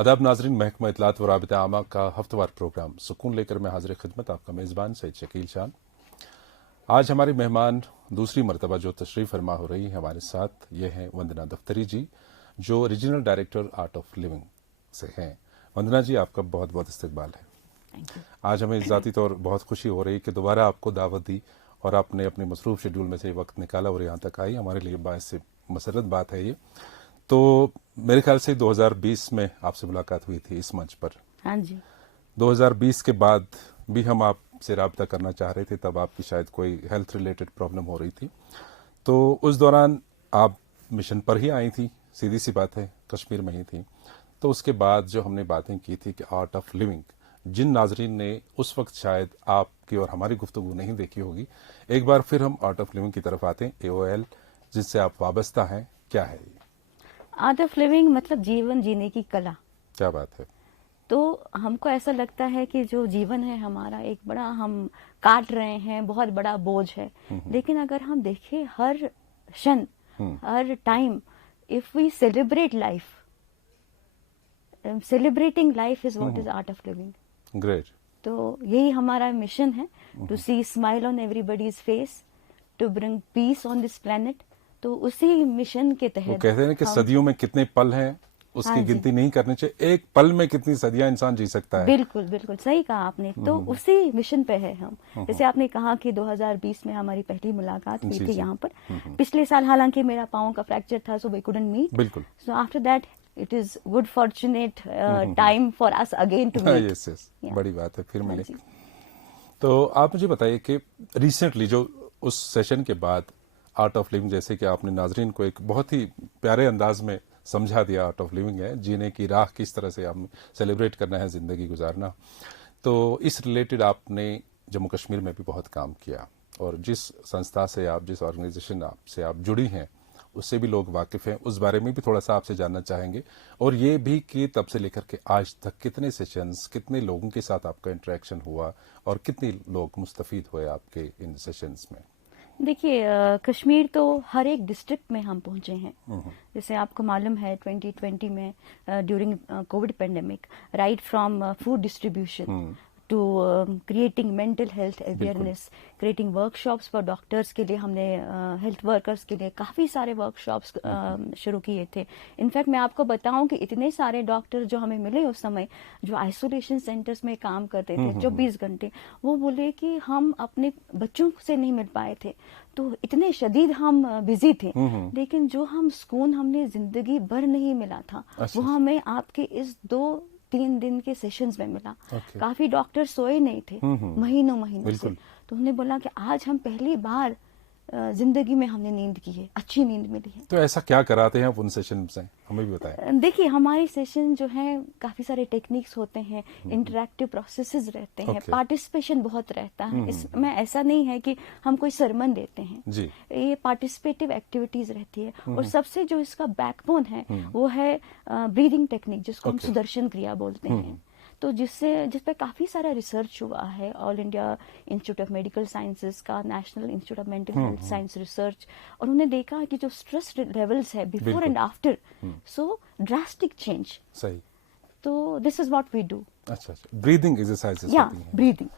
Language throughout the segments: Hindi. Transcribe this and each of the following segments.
आदाब नाजरीन, महकमा इत्तलात व राबिता आमा का हफ्तेवार प्रोग्राम सुकून लेकर मैं हाजिर खिदमत आपका मेज़बान सैयद शकील शान। आज हमारी मेहमान दूसरी मरतबा जो तशरीफ़ फरमा हो रही है हमारे साथ, ये हैं वंदना दफ्तरी जी, जो regional director art of living से हैं। वंदना जी, आपका बहुत बहुत इस्तकबाल है। आज हमें ज़ाती तौर बहुत खुशी हो रही है कि दोबारा आपको दावत दी और आपने अपने मसरूफ़ शेड्यूल में से वक्त निकाला और यहाँ तक आई। हमारे लिए बायस से मसरत बात है ये। तो मेरे ख्याल से 2020 में आपसे मुलाकात हुई थी इस मंच पर। हाँ जी। 2020 के बाद भी हम आपसे राब्ता करना चाह रहे थे, तब आपकी शायद कोई हेल्थ रिलेटेड प्रॉब्लम हो रही थी। तो उस दौरान आप मिशन पर ही आई थी, सीधी सी बात है, कश्मीर में ही थी। तो उसके बाद जो हमने बातें की थी कि आर्ट ऑफ लिविंग, जिन नाजरीन ने उस वक्त शायद आपकी और हमारी गुफ्तगू नहीं देखी होगी, एक बार फिर हम आर्ट ऑफ लिविंग की तरफ आते हैं। AOL जिससे आप वाबस्ता हैं, क्या है ये? आर्ट ऑफ लिविंग मतलब जीवन जीने की कला। क्या बात है। तो हमको ऐसा लगता है कि जो जीवन है हमारा, एक बड़ा हम काट रहे हैं, बहुत बड़ा बोझ है। लेकिन अगर हम देखें हर क्षण, हर time, if we celebrate life, celebrating life is what is Art of Living. Great. तो यही हमारा मिशन है, to see smile on everybody's face, to bring peace on this planet. तो उसी मिशन के तहत वो कहते हैं कि सदियों में कितने पल हैं, उसकी गिनती नहीं करनी चाहिए। एक पल में कितनी सदियां इंसान जी सकता है। बिल्कुल बिल्कुल सही कहा आपने। तो उसी मिशन पे है हम। जैसे आपने कहा कि 2020 में हमारी पहली मुलाकात हुई थी यहाँ पर। पिछले साल हालांकि मेरा पाँव का फ्रैक्चर था, सो वी कुडंट मीट। बिल्कुल। So after that it is good fortunate time for us again to meet. Yes yes, बड़ी बात है, फिर मिले। तो आप मुझे बताइए कि रिसेंटली जो उस सेशन के बाद आर्ट ऑफ लिविंग, जैसे कि आपने नाजरीन को एक बहुत ही प्यारे अंदाज में समझा दिया, आर्ट ऑफ लिविंग है जीने की राह, किस तरह से हम सेलिब्रेट करना है, जिंदगी गुजारना। तो इस रिलेटेड आपने जम्मू कश्मीर में भी बहुत काम किया, और जिस संस्था से आप, जिस ऑर्गेनाइजेशन से आप जुड़ी हैं, उससे भी लोग वाकिफ हैं। उस बारे में भी थोड़ा सा आपसे जानना चाहेंगे, और ये भी कि तब से लेकर के आज तक कितने सेशंस, कितने लोगों के साथ आपका इंटरेक्शन हुआ और कितने लोग मुस्तफीद हुए आपके इन सेशंस में। देखिए, कश्मीर तो हर एक डिस्ट्रिक्ट में हम पहुंचे हैं। जैसे आपको मालूम है 2020 में during COVID pandemic, right from food distribution to creating mental health awareness, creating workshops for doctors के लिए, हमने हेल्थ वर्कर्स के लिए काफ़ी सारे वर्कशॉप्स शुरू किए थे। इनफैक्ट मैं आपको बताऊं कि इतने सारे डॉक्टर जो हमें मिले उस समय, जो आइसोलेशन सेंटर्स में काम करते थे 24 घंटे, वो बोले कि हम अपने बच्चों से नहीं मिल पाए थे, तो इतने शदीद हम बिजी थे, लेकिन जो हम सुकून हमने जिंदगी भर नहीं मिला था, वो हमें आपके इस 2-3 दिन के सेशंस में मिला। काफी डॉक्टर सोए नहीं थे महीनों से। तो हमने बोला कि आज हम पहली बार जिंदगी में हमने नींद की है, अच्छी नींद मिली है। तो ऐसा क्या कराते हैं आप उन सेशन से, हमें भी बताएं। देखिए, हमारे सेशन जो हैं काफी सारे टेक्निक्स होते हैं, इंटरैक्टिव प्रोसेसेस रहते हैं, पार्टिसिपेशन बहुत रहता है। इसमें ऐसा नहीं है कि हम कोई सरमन देते हैं जी। ये पार्टिसिपेटिव एक्टिविटीज रहती है। और सबसे जो इसका बैकबोन है वो है ब्रीदिंग टेक्निक, जिसको हम सुदर्शन क्रिया बोलते हैं। तो जिस पे काफी सारा रिसर्च हुआ है, All India Institute of Medical Sciences का, National Institute of Mental Health Science research, और उन्होंने देखा कि जो स्ट्रेस लेवल्स है before and after, so drastic change. सही। तो this is what we do. अच्छा, ब्रीदिंग एक्सरसाइजेस या होती हैं। ब्रीदिंग।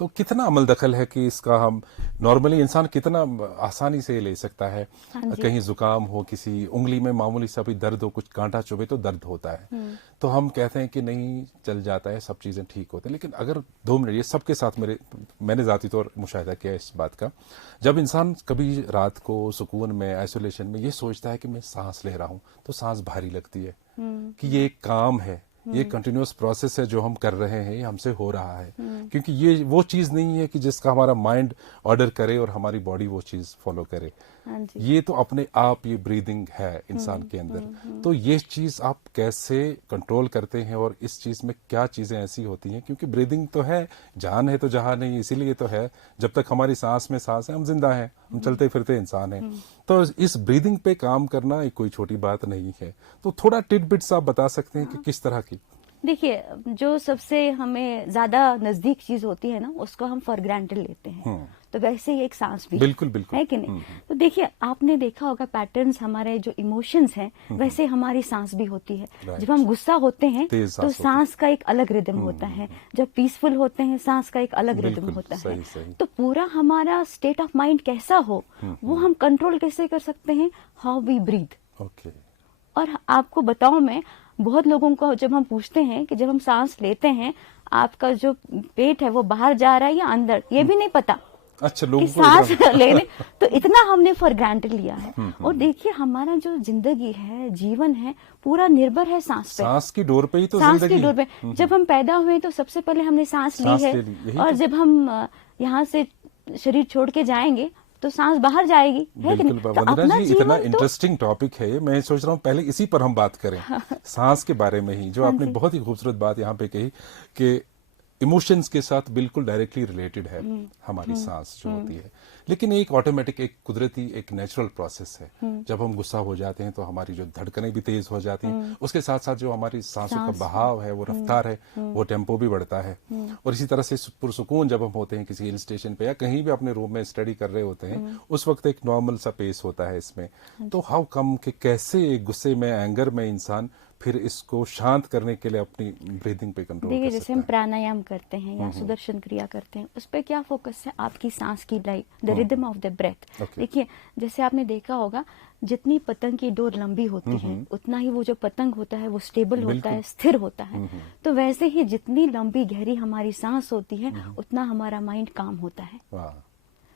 तो कितना अमल दखल है कि इसका हम नॉर्मली इंसान कितना आसानी से ले सकता है। कहीं जुकाम हो, किसी उंगली में मामूली सा भी दर्द हो, कुछ कांटा चुभे तो दर्द होता है, तो हम कहते हैं कि नहीं चल जाता है, सब चीजें ठीक होती हैं। लेकिन अगर 2 मिनट, ये सबके साथ मैंने जाती तौर मुशाहिदा किया इस बात का, जब इंसान कभी रात को सुकून में, आइसोलेशन में ये सोचता है कि मैं सांस ले रहा हूं, तो सांस भारी लगती है कि ये एक काम है, ये कंटिन्यूअस प्रोसेस है जो हम कर रहे हैं, ये हमसे हो रहा है। क्योंकि ये वो चीज नहीं है कि जिसका हमारा माइंड ऑर्डर करे और हमारी बॉडी वो चीज फॉलो करे। ये तो अपने आप ये ब्रीदिंग है इंसान के अंदर। तो ये चीज आप कैसे कंट्रोल करते हैं, और इस चीज में क्या चीजें ऐसी होती हैं? क्योंकि ब्रीदिंग तो है, जान है तो जहान नहीं, इसीलिए तो है। जब तक हमारी सांस में सांस है, हम जिंदा हैं, हम चलते फिरते इंसान हैं। तो इस ब्रीदिंग पे काम करना एक कोई छोटी बात नहीं है। तो थोड़ा टिडबिट्स आप बता सकते हैं कि किस तरह की? देखिए, जो सबसे हमें ज्यादा नजदीक चीज होती है ना, उसको हम फॉर ग्रांटेड लेते हैं। तो वैसे ही एक सांस भी बिल्कुल बिल्कुल है कि नहीं। तो देखिए, आपने देखा होगा पैटर्न्स, हमारे जो इमोशंस हैं वैसे हमारी सांस भी होती है। Right. जब हम गुस्सा होते हैं तेज तो सांस सांस का एक अलग रिदम होता है, जब पीसफुल होते हैं सांस का एक अलग रिदम बिल्कुल, होता है। सही, सही। तो पूरा हमारा स्टेट ऑफ माइंड कैसा हो वो हम कंट्रोल कैसे कर सकते हैं? How we breathe. ओके। और आपको बताऊं, मैं बहुत लोगों को जब हम पूछते हैं कि जब हम सांस लेते हैं आपका जो पेट है वो बाहर जा रहा है या अंदर, ये भी नहीं पता अच्छा, कि लोगों को सांस इतना- लेने, तो इतना हमने फॉर ग्रांटेड लिया है। और देखिए, हमारा जो जिंदगी है, जीवन है, पूरा निर्भर है सांस पे। सांस की डोर पे ही तो सांस की जिंदगी डोर पे जब हम पैदा हुए तो सबसे पहले हमने सांस ली सांस है, ले ली, यही और तो। जब हम यहाँ से शरीर छोड़ के जाएंगे तो सांस बाहर जाएगी, है कि बिल्कुल नहीं? तो वंदना अपना जी, इतना जीवन तो इंटरेस्टिंग टॉपिक है ये। मैं सोच रहा हूँ पहले इसी पर हम बात करें, सांस के बारे में ही, जो हाँ आपने जी। बहुत ही खूबसूरत बात यहाँ पे कही कि इमोशंस के साथ बिल्कुल डायरेक्टली रिलेटेड है हमारी सांस जो होती है। लेकिन एक ऑटोमेटिक, एक कुदरती, एक नेचुरल प्रोसेस है। जब हम गुस्सा हो जाते हैं तो हमारी जो धड़कनें भी तेज हो जाती हैं, उसके साथ साथ जो हमारी सांसों का बहाव है, वो रफ्तार है, वो टेम्पो भी बढ़ता है। और इसी तरह से पुरसुकून जब हम होते हैं किसी हिल स्टेशन पे या कहीं भी अपने रूम में स्टडी कर रहे होते हैं, उस वक्त एक नॉर्मल सा पेस होता है इसमें। तो हाउ कम कि कैसे गुस्से में, एंगर में इंसान फिर इसको शांत करने के लिए अपनी ब्रीदिंग पे कंट्रोल देखिए, कर जैसे सकता हम है। प्राणायाम करते हैं या सुदर्शन क्रिया करते हैं, उस पर क्या फोकस है? आपकी सांस की लय, the rhythm of the breath. Okay. देखिए, जैसे आपने देखा होगा, जितनी पतंग की डोर लंबी होती है उतना ही वो जो पतंग होता है वो स्टेबल होता है, स्थिर होता है। तो वैसे ही जितनी लंबी गहरी हमारी सांस होती है उतना हमारा माइंड काम होता है। वाह।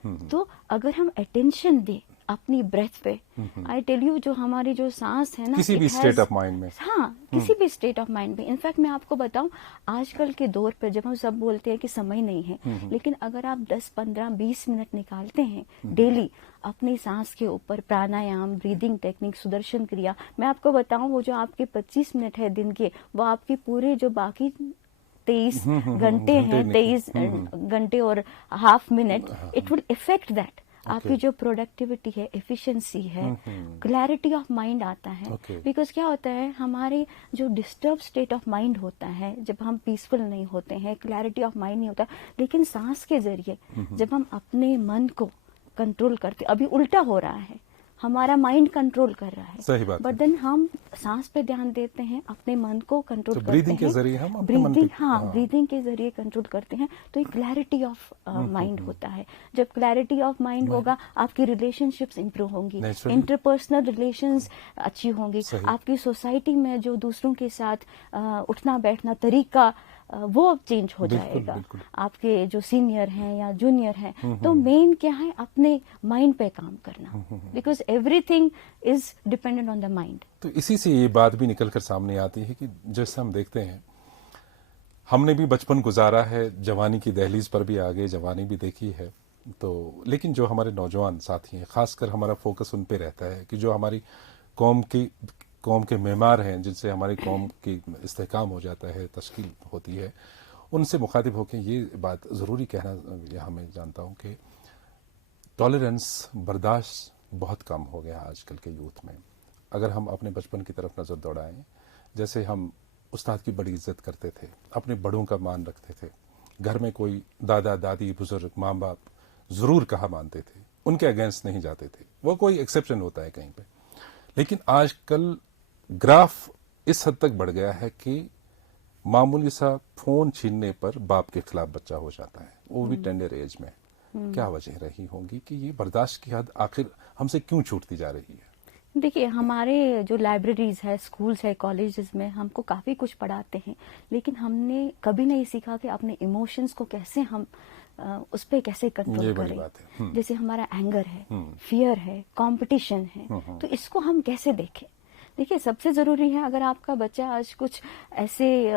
तो अगर हम अटेंशन दें अपनी ब्रेथ पे, आई टेल यू, जो हमारी जो सांस है ना, किसी भी it state has- of mind में। हाँ, किसी भी स्टेट ऑफ माइंड में। इनफैक्ट मैं आपको बताऊं, आजकल के दौर पे जब हम सब बोलते हैं कि समय नहीं है, लेकिन अगर आप 10, 15, 20 मिनट निकालते हैं डेली अपनी सांस के ऊपर, प्राणायाम, ब्रीदिंग टेक्निक, सुदर्शन क्रिया, मैं आपको बताऊं, वो जो आपके 25 मिनट है दिन के, वो आपकी पूरे जो बाकी 23 घंटे हैं, 23 घंटे और half minute, it will effect that. आपकी जो प्रोडक्टिविटी है, एफिशिएंसी है, क्लैरिटी ऑफ माइंड आता है। बिकॉज क्या होता है, हमारे जो डिस्टर्ब स्टेट ऑफ माइंड होता है, जब हम पीसफुल नहीं होते हैं, क्लैरिटी ऑफ माइंड नहीं होता, लेकिन सांस के जरिए जब हम अपने मन को कंट्रोल करते, अभी उल्टा हो रहा है, हमारा माइंड कंट्रोल कर रहा है, सही बात बट देन हम सांस पे ध्यान देते हैं, अपने मन को कंट्रोल करते हैं, ब्रीदिंग के जरिए हम अपने मन ब्रीदिंग, पे- हाँ, ब्रीदिंग के जरिए कंट्रोल करते हैं, तो एक क्लैरिटी ऑफ माइंड होता है। जब क्लैरिटी ऑफ माइंड होगा, आपकी रिलेशनशिप्स इंप्रूव होंगी, Naturally. इंटरपर्सनल रिलेशंस अच्छी होंगी, सही। आपकी सोसाइटी में जो दूसरों के साथ उठना बैठना तरीका वो चेंज हो बिल्कुल, जाएगा। बिल्कुल। आपके जो सीनियर हैं या जूनियर हैं, तो मेन क्या है, अपने माइंड पे काम करना, because everything is dependent on the mind. तो इसी से ये बात भी निकल कर सामने आती है कि जैसे हम देखते हैं, हमने भी बचपन गुजारा है, जवानी की दहलीज पर भी आगे जवानी भी देखी है, तो लेकिन जो हमारे नौजवान साथी हैं, खासकर हमारा फोकस उन पे रहता है कि जो हमारी कौम के मेमार हैं, जिनसे हमारी कौम की इस्तेहकाम हो जाता है, तश्कील होती है, उनसे मुखातिब होकर ये बात ज़रूरी कहना यहाँ मैं जानता हूँ कि टॉलरेंस, बर्दाश्त बहुत कम हो गया आजकल के यूथ में। अगर हम अपने बचपन की तरफ नज़र दौड़ाएं, जैसे हम उस्ताद की बड़ी इज्जत करते थे, अपने बड़ों का मान रखते थे, घर में कोई दादा दादी बुजुर्ग माँ बाप ज़रूर कहा मानते थे, उनके अगेंस्ट नहीं जाते थे, वो कोई एक्सेप्शन होता है कहीं पे। लेकिन आजकल ग्राफ इस हद तक बढ़ गया है कि मामूली सा फोन छीनने पर बाप के खिलाफ बच्चा हो जाता है, वो भी टेंडर एज में। क्या वजह रही होगी कि ये बर्दाश्त की हद आखिर हमसे क्यों छूटती जा रही है? देखिए, हमारे जो लाइब्रेरीज है, स्कूल्स है, कॉलेजेस में हमको काफ़ी कुछ पढ़ाते हैं, लेकिन हमने कभी नहीं सीखा कि अपने इमोशंस को कैसे हम उस पर कैसे कंट्रोल बड़ी करें। बात है। जैसे हमारा एंगर है, फियर है, कंपटीशन है, तो इसको हम कैसे देखें? देखिए, सबसे जरूरी है, अगर आपका बच्चा आज कुछ ऐसे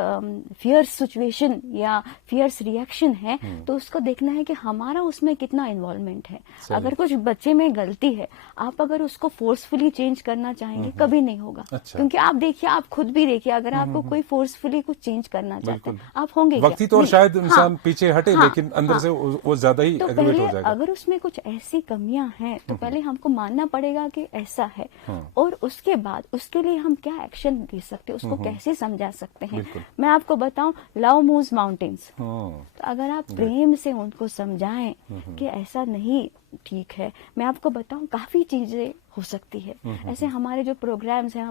फियर्स सिचुएशन या फियर्स रिएक्शन है, तो उसको देखना है कि हमारा उसमें कितना इन्वॉल्वमेंट है। अगर कुछ बच्चे में गलती है, आप अगर उसको फोर्सफुली चेंज करना चाहेंगे, कभी नहीं होगा। अच्छा। क्योंकि आप देखिए, आप खुद भी देखिए, अगर आपको कोई फोर्सफुली कुछ चेंज करना चाहते हैं, आप होंगे वक्ती क्या? तौर नहीं। शायद इंसान हाँ, पीछे हटे, हाँ, लेकिन अंदर हाँ, से वो ज्यादा ही तो एग्रीवेट पहले हो जाएगा। अगर उसमें कुछ ऐसी कमियां हैं, तो पहले हमको मानना पड़ेगा कि ऐसा है, और उसके बाद उसके लिए हम क्या एक्शन ले सकते हैं, उसको कैसे समझा सकते हैं। मैं आपको बताऊं, लव मूव्स माउंटेन्स। तो अगर आप प्रेम से उनको समझाएं कि ऐसा नहीं ठीक है, मैं आपको बताऊं काफी चीजें हो सकती है। ऐसे हमारे जो प्रोग्राम्स हैं,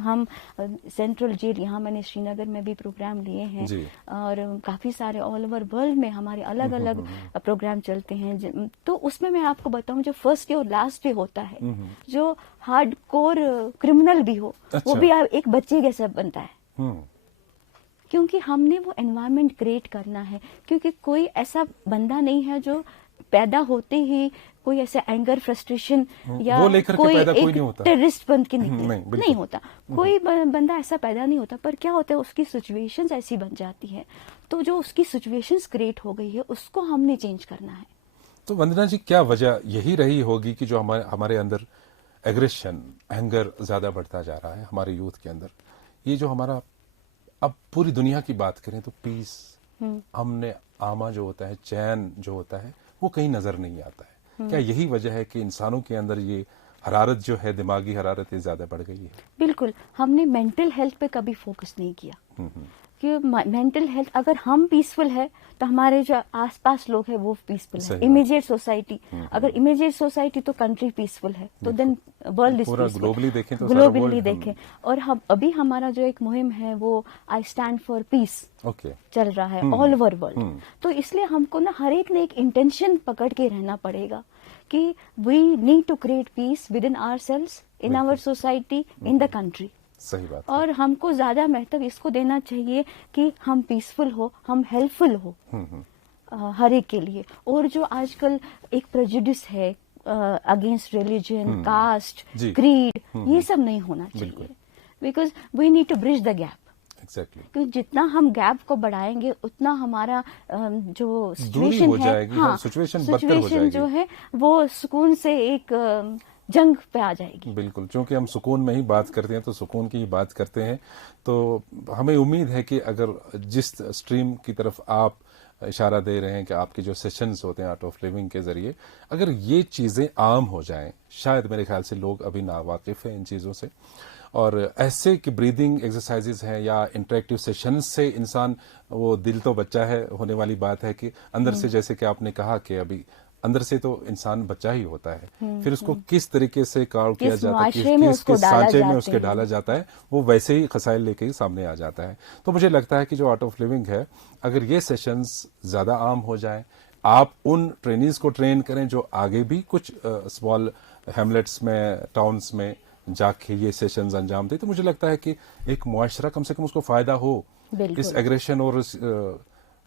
हम सेंट्रल जेल, यहाँ मैंने श्रीनगर में भी प्रोग्राम लिए हैं, और काफी सारे ऑल ओवर वर्ल्ड में हमारे अलग अलग प्रोग्राम चलते हैं। तो उसमें मैं आपको बताऊं, जो फर्स्ट डे और लास्ट डे होता है, जो हार्डकोर क्रिमिनल भी हो, वो भी एक बच्चे जैसा बनता है, क्योंकि हमने वो एनवायरनमेंट क्रिएट करना है। क्योंकि कोई ऐसा बंदा नहीं है जो पैदा होते ही कोई ऐसा एंगर, फ्रस्ट्रेशन या कोई एक टेररिस्ट बन के नहीं होता। कोई बंदा ऐसा पैदा नहीं होता, पर क्या होता है, उसकी सिचुएशंस ऐसी बन जाती है। तो जो उसकी सिचुएशंस क्रिएट हो गई है, उसको हमने चेंज करना है। तो वंदना जी, क्या वजह यही रही होगी कि जो हमारे अंदर एग्रेशन, एंगर ज्यादा बढ़ता जा रहा है हमारे यूथ के अंदर? ये जो हमारा, अब पूरी दुनिया की बात करें तो पीस, हमने आमा जो होता है, चैन जो होता है, वो कहीं नजर नहीं आता है। क्या यही वजह है कि इंसानों के अंदर ये हरारत जो है, दिमागी हरारत, ये ज्यादा बढ़ गई है? बिल्कुल, हमने मेंटल हेल्थ पे कभी फोकस नहीं किया कि मेंटल हेल्थ, अगर हम पीसफुल है तो हमारे जो आसपास लोग हैं वो पीसफुल है। इमीडिएट सोसाइटी, अगर इमीडिएट सोसाइटी तो कंट्री पीसफुल है, तो then world is peaceful. Globally देखें तो ग्लोबली देखें। और हम अभी हमारा जो एक मुहिम है वो आई स्टैंड फॉर पीस चल रहा है ऑल ओवर वर्ल्ड। तो इसलिए हमको ना हर एक ने एक इंटेंशन पकड़ के रहना पड़ेगा कि we need to create peace with in ourselves, in our society, in the country. सही बात। और हमको ज्यादा महत्व इसको देना चाहिए कि हम पीसफुल हो, हम हेल्पफुल हो हर एक के लिए। और जो आजकल एक प्रेजुडिस है अगेंस्ट रिलीजन, कास्ट, क्रीड, ये सब नहीं होना चाहिए, because we need to bridge the gap. Exactly. क्योंकि जितना हम गैप को बढ़ाएंगे, उतना हमारा जो सिचुएशन है, सिचुएशन जो है वो सुकून से एक जंग पे आ जाएगी। बिल्कुल, क्योंकि हम सुकून में ही बात करते हैं, तो सुकून की ही बात करते हैं। तो हमें उम्मीद है कि अगर जिस स्ट्रीम की तरफ आप इशारा दे रहे हैं कि आपके जो सेशंस होते हैं आर्ट ऑफ लिविंग के जरिए, अगर ये चीजें आम हो जाएं, शायद मेरे ख्याल से लोग अभी नावाकिफ हैं इन चीजों से, और ऐसे कि ब्रीदिंग एक्सरसाइजेज हैं या इंटरेक्टिव सेशंस से इंसान, वो दिल तो बच्चा है, होने वाली बात है कि अंदर से, जैसे कि आपने कहा कि अभी अंदर से तो इंसान बच्चा ही होता है, फिर उसको किस तरीके से कार्व किया जाता है, किस सांचे में उसके डाला जाता है, वो वैसे ही खसाइल लेके ही सामने आ जाता है। तो मुझे लगता है कि जो आर्ट ऑफ लिविंग है, अगर ये सेशंस ज्यादा आम हो जाए, आप उन ट्रेनीज को ट्रेन करें जो आगे भी कुछ स्मॉल हैमलेट्स में, टाउन्स में जाके ये सेशंस अंजाम दे, तो मुझे लगता है कि एक मुआशरा कम से कम उसको फायदा हो, इस एग्रेशन और इस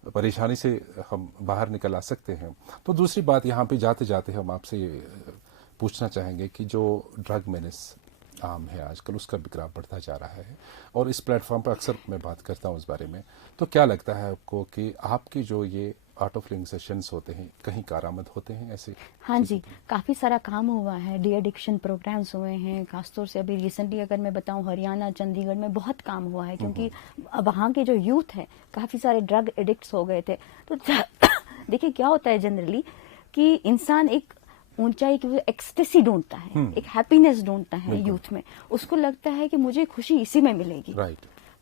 परेशानी से हम बाहर निकल आ सकते हैं। तो दूसरी बात, यहाँ पे जाते जाते हम आपसे पूछना चाहेंगे कि जो ड्रग मेनेस आम है आजकल, उसका बिकरार बढ़ता जा रहा है, और इस प्लेटफॉर्म पर अक्सर मैं बात करता हूँ इस बारे में। तो क्या लगता है आपको कि आपकी जो ये आर्ट ऑफ लिविंग सेशंस होते हैं, कहीं कारआमद होते हैं ऐसे? हाँ जी, काफी सारा काम हुआ है, डी एडिक्शन प्रोग्राम्स हुए हैं। खासतौर से अभी रिसेंटली अगर मैं बताऊं, हरियाणा, चंडीगढ़ में बहुत काम हुआ है, क्योंकि वहाँ के जो यूथ है काफी सारे ड्रग एडिक्ट्स हो गए थे। तो देखिए क्या होता है जनरली कि इंसान एक ऊंचाई की एक्सटेसी ढूंढता है, एक हैप्पीनेस ढूंढता है यूथ में। उसको लगता है कि मुझे खुशी इसी में मिलेगी,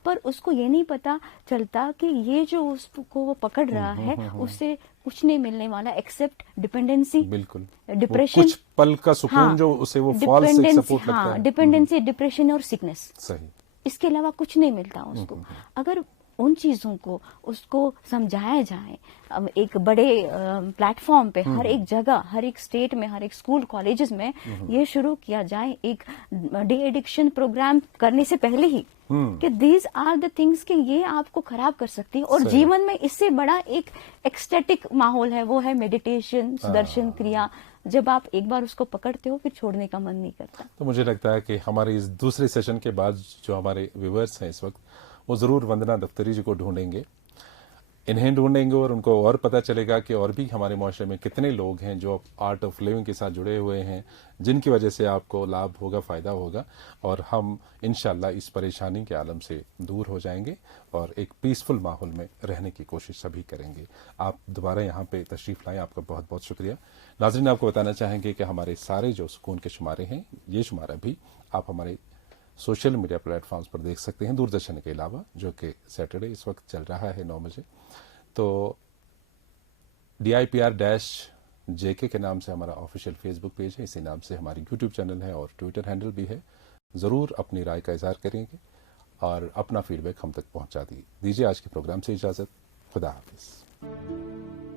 पर उसको ये नहीं पता चलता कि ये जो उसको वो पकड़ रहा है, उससे कुछ नहीं मिलने वाला एक्सेप्ट डिपेंडेंसी, बिल्कुल, डिप्रेशन, कुछ पल का सुकून जो उसे वो फॉल्स सपोर्ट लगता है, डिपेंडेंसी, डिप्रेशन और सिकनेस। सही, इसके अलावा कुछ नहीं मिलता उसको। अगर उन चीजों को उसको समझाया जाए एक बड़े प्लेटफॉर्म पे, हर एक जगह, हर एक स्टेट में, हर एक स्कूल कॉलेजेस में ये शुरू किया जाए, एक डी एडिक्शन प्रोग्राम करने से पहले ही, कि दीज आर द थिंग्स कि ये आपको खराब कर सकती है। और जीवन में इससे बड़ा एक एक्सटेटिक माहौल है, वो है मेडिटेशन, सुदर्शन क्रिया। जब आप एक बार उसको पकड़ते हो, फिर छोड़ने का मन नहीं करता। तो मुझे लगता है कि हमारे इस दूसरे सेशन के बाद जो हमारे व्यूअर्स हैं इस वक्त, वो जरूर वंदना दफ्तरी जी को ढूंढेंगे, इन्हें ढूंढेंगे, और उनको और पता चलेगा कि और भी हमारे माशरे में कितने लोग हैं जो आर्ट ऑफ लिविंग के साथ जुड़े हुए हैं, जिनकी वजह से आपको लाभ होगा, फायदा होगा, और हम इंशाल्लाह इस परेशानी के आलम से दूर हो जाएंगे और एक पीसफुल माहौल में रहने की कोशिश सभी करेंगे। आप दोबारा यहाँ पे तशरीफ लाएं, आपका बहुत बहुत शुक्रिया। नाज़रीन, आपको बताना चाहेंगे कि हमारे सारे जो सुकून के शुमारे हैं, ये शुमारा भी आप हमारे सोशल मीडिया प्लेटफॉर्म्स पर देख सकते हैं, दूरदर्शन के अलावा, जो कि सैटरडे इस वक्त चल रहा है 9 बजे। तो DIPR-JK के नाम से हमारा ऑफिशियल फेसबुक पेज है, इसी नाम से हमारी यूट्यूब चैनल है और ट्विटर हैंडल भी है। ज़रूर अपनी राय का इजहार करेंगे और अपना फीडबैक हम तक पहुंचा दीजिए। आज के प्रोग्राम से इजाज़त। खुदा हाफिज़।